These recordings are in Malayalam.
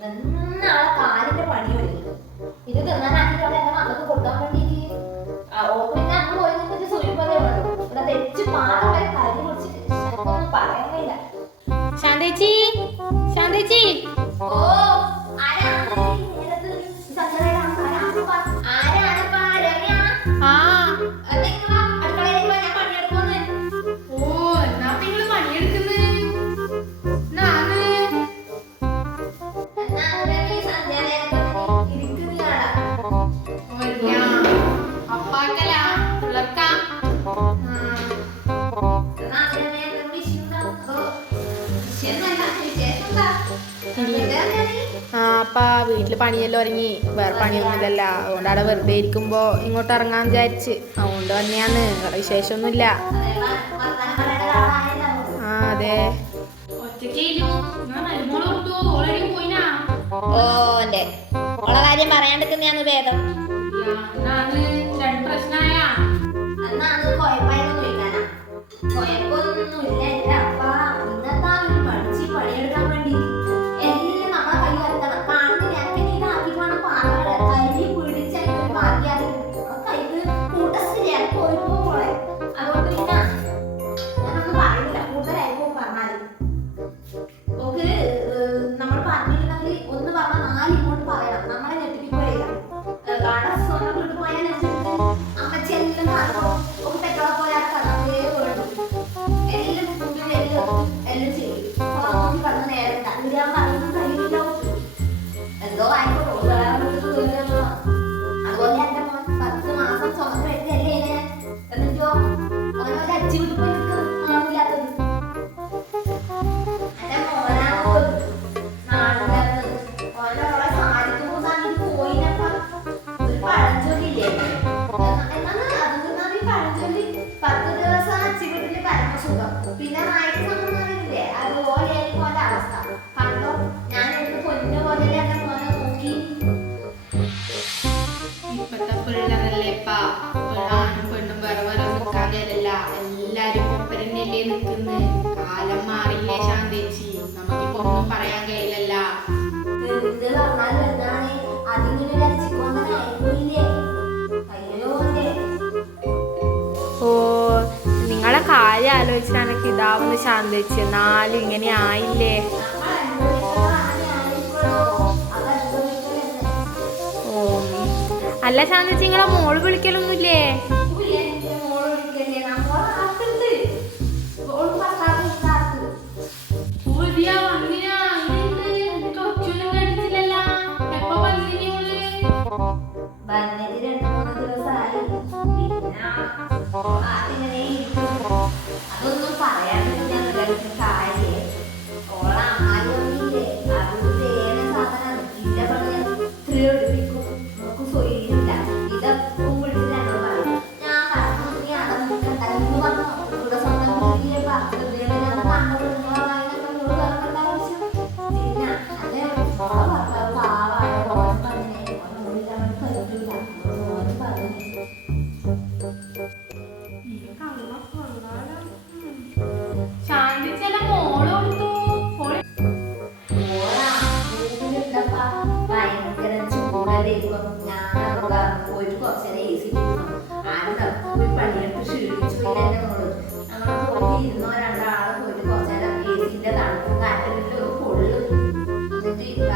നാളെ കാലിന്റെ പണി ഒരുങ്ങി ഇത് തിന്നാനാക്കിയിട്ടുണ്ട് എന്റെ മക്കൾക്ക് കൊടുക്കാൻ വേണ്ടിട്ട് പിന്നെ അന്ന് പോയി നിന്നിട്ട് സൂര്യപ്പതേ വേണം ഇവിടെ തെച്ച് പാടം വരെ കരി കുടിച്ചിട്ട് ഒന്നും പറയുന്നില്ല. ശാന്തേച്ചി ശാന്തേച്ചി ഓ അപ്പാ വീട്ടില് പണിയെല്ലാം ഒരുങ്ങി വേറെ പണിയൊന്നുമില്ലല്ല അതുകൊണ്ട് അവിടെ വെറുതെ ഇരിക്കുമ്പോ ഇങ്ങോട്ട് ഇറങ്ങാൻ വിചാരിച്ച് അതുകൊണ്ട് തന്നെയാന്ന് വേറെ വിശേഷമൊന്നുമില്ല. ആ അതെ. ഓ എന്റെ ഓളെ കാര്യം പറയാണ്ടിരിക്കുന്നതാണ് ഭേദം. കുഴപ്പമൊന്നുമില്ല എന്റെ അപ്പ ഇന്നത്തെ ഒരു പഠിച്ച് പണിയെടുക്കാൻ വേണ്ടി എല്ലാം നമ്മളെ കൈ വരക്കണം. കാണുന്നില്ല എനിക്ക് ഇതാക്കി വേണം പാറകള് കരി പിടിച്ച് മാറ്റിയാൽ കൈക്ക് കൂട്ടസ്ഥിതി പോയിപ്പോ പോളെ. അതുകൊണ്ട് പിന്നെ ഞാനൊന്നും പറയുന്നില്ല കൂടുതലായിരിക്കും പറഞ്ഞാല് ഓക്ക് നമ്മൾ പറഞ്ഞിട്ടുണ്ടെങ്കിൽ ഒന്ന് പറഞ്ഞാൽ 4 ഇങ്ങോട്ട് പറയണം. നമ്മളെ ഞെട്ടിപ്പിക്കുകയില്ല. കാരണം സ്വന്തം വീട്ടിൽ പോയാൽ അമ്മച്ചി എല്ലാം കാണുമ്പോൾ ഒക്കെ പെട്ടോളെ പോലെ എല്ലാം ചെയ്യും കടന്ന് നേരം ഞാൻ പറയുന്നത് കഴിയില്ലോ എന്തോ ആയിക്കോട്ടെ. അതുപോലെ എന്റെ മോൻ 10 മാസം സ്വന്തം എടുത്തല്ലേ എന്നിട്ടോ ഓരോ അച്ഛ വിട്ട് പോയി മാറില്ലാത്തത് എന്റെ മോനാണോ നാടില്ലാത്തത്. ഓരോളെ സാധിക്കുമ്പോ സാധിക്ക് പോയിനപ്പ ഒരു പഴഞ്ചൊല്ലില്ലേ എന്നാണ് പഴഞ്ചൊല്ലി 10 ദിവസം അച്ഛ വീട്ടില് പരമസുഖം പിന്നെ നായ്ക്ക് സംബന്ധില്ലേ അതുപോലെ പോലെ അവസ്ഥ കണ്ടോ. ഞാൻ എന്ത് പൊന്നു പോലെ എന്റെ മോനെ നോക്കി. ഇപ്പത്തെ പിള്ളേരല്ലേപ്പാ ആണും പെണ്ണും വേറെ വേറെ നിൽക്കാതെയല്ല എല്ലാരും ഒപ്പരന്നെയല്ലേ നിൽക്കുന്നത്. കാലം മാറിയില്ലേ ശാന്തേച്ചി നമുക്കിപ്പോ ഒന്നും പറയാൻ കഴിയില്ലല്ല. എന്ത് പറഞ്ഞാലും എന്താണ് അതിങ്ങനെ രസിക്കൊണ്ടേ അയ്യോ. ഓ നിങ്ങളെ കാര്യം ആലോചിച്ചാണൊക്കെ ഇതാവുന്ന ശാന്തേച്ചി എന്നാലും ഇങ്ങനെ ആയില്ലേ. ഓ അല്ല ശാന്തേച്ചി നിങ്ങളെ മോള് വിളിക്കലൊന്നുമില്ലേ? അതൊന്നും പറയാണ്ടില്ല കാര്യം. ഓള അമ്മായില്ലേ അതൊരു വേറെ സാധനമാണ്. ഇല്ല പറഞ്ഞ സ്ത്രീ എടുപ്പിക്കും നമുക്ക് സ്വയില്ല ഇതൊക്കെ വിളിച്ചിട്ട് എന്നോട് പറയും ഞാൻ പറഞ്ഞു നീ അടന്നു പറഞ്ഞു ഇവിടെ സ്വന്തം വീട്ടിലെ കണ്ടുപിടുന്നോട് പറഞ്ഞ ആവശ്യം പിന്നെ അല്ലെ ഭർത്താവ് പാവായ ഓൻ പറഞ്ഞേ ഓൻ പറ്റൂല ഓൻ പറഞ്ഞു. ഭയങ്കര ചൂടല്ലായിരിക്കും. ഞാൻ പോയിട്ട് കുറച്ചേരം AC പോയി പണിയെടുത്ത് ക്ഷീണിച്ചു പോയില്ല എന്റെ മോള്. ഞങ്ങൾ പോയിട്ട് ഇരുന്നോ 2 ആള് പോയിട്ട് കുറച്ചേരം AC-ന്റെ തണുപ്പും കാറ്റിട്ട് കൊള്ളും. എന്നിട്ട്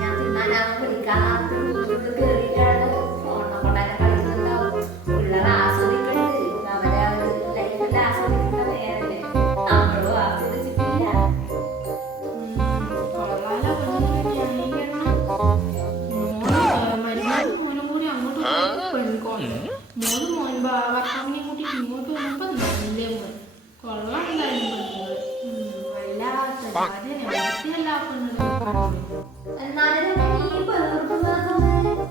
ഞാൻ തിന്നാനാവും പിടിക്കാൻ കേറിയിട്ടാണ് ഫോണിനെ കൊണ്ടന്നെ കളിക്കുന്നുണ്ടാവും. പിള്ളേർ ആസ്വദിക്കരുത്. അവരെ ലൈഫിൽ ആസ്വദിക്കുന്ന നേരല്ലേ നമ്മളും ആസ്വദിച്ചിട്ടില്ല.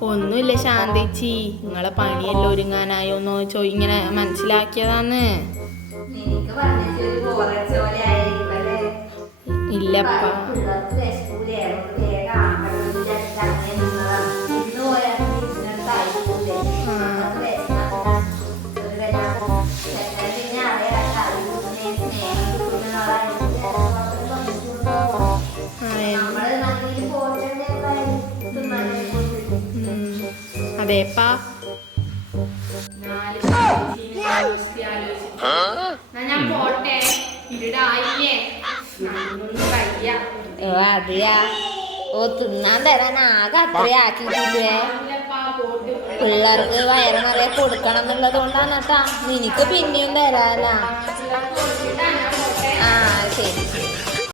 ഒന്നുമില്ല ശാന്തേച്ചി നിങ്ങളെ പണിയെല്ലാം ഒരുങ്ങാനായോന്നോ ഇങ്ങനെ മനസ്സിലാക്കിയതാന്ന്. ഇല്ലപ്പാ നമ്മള് അതേപ്പാ ഞാൻ പോട്ടെ ഇരുടായില്ലേ വയ്യ ഓ അതെയാ ഓ തിന്നാൻ തരാൻ ആകെ അത്രയാക്കിയിട്ടില്ലേ പിള്ളേർക്ക് വയറ് നിറയെ കൊടുക്കണം എന്നുള്ളത് കൊണ്ടാണ് കേട്ടാ നിനക്ക് പിന്നെയും തരാല ആ ശരി